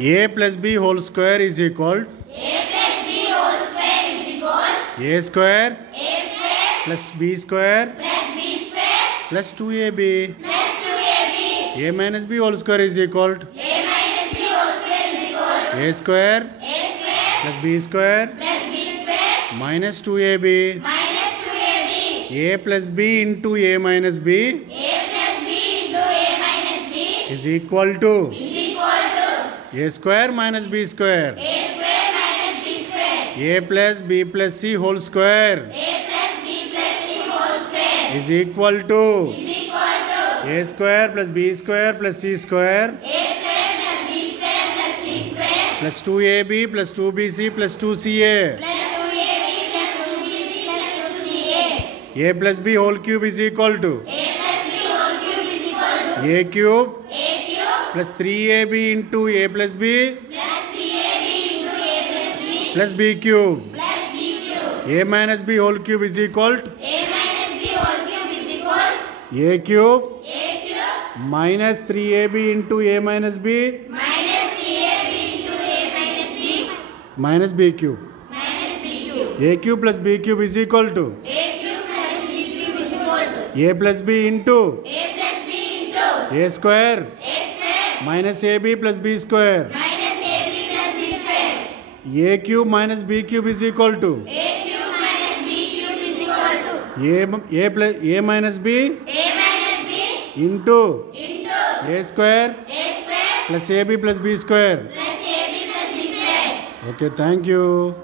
A plus B whole square is equal A square plus B square plus 2AB. A minus B whole square is equal A square plus B square minus 2AB. A plus B into A minus B is equal to A square minus B square. A plus B plus C whole square is equal to A square plus B square plus C square plus 2AB plus 2BC plus 2CA. A plus B whole cube is equal to A cube plus 3AB into A plus B plus B cube. A minus B whole cube is equal to A cube minus 3AB into A minus B minus B cube. A cube plus B cube is equal to A plus B into A square minus AB plus B square. A cube minus B cube is equal to A minus B into A square plus AB plus B square. Okay, thank you.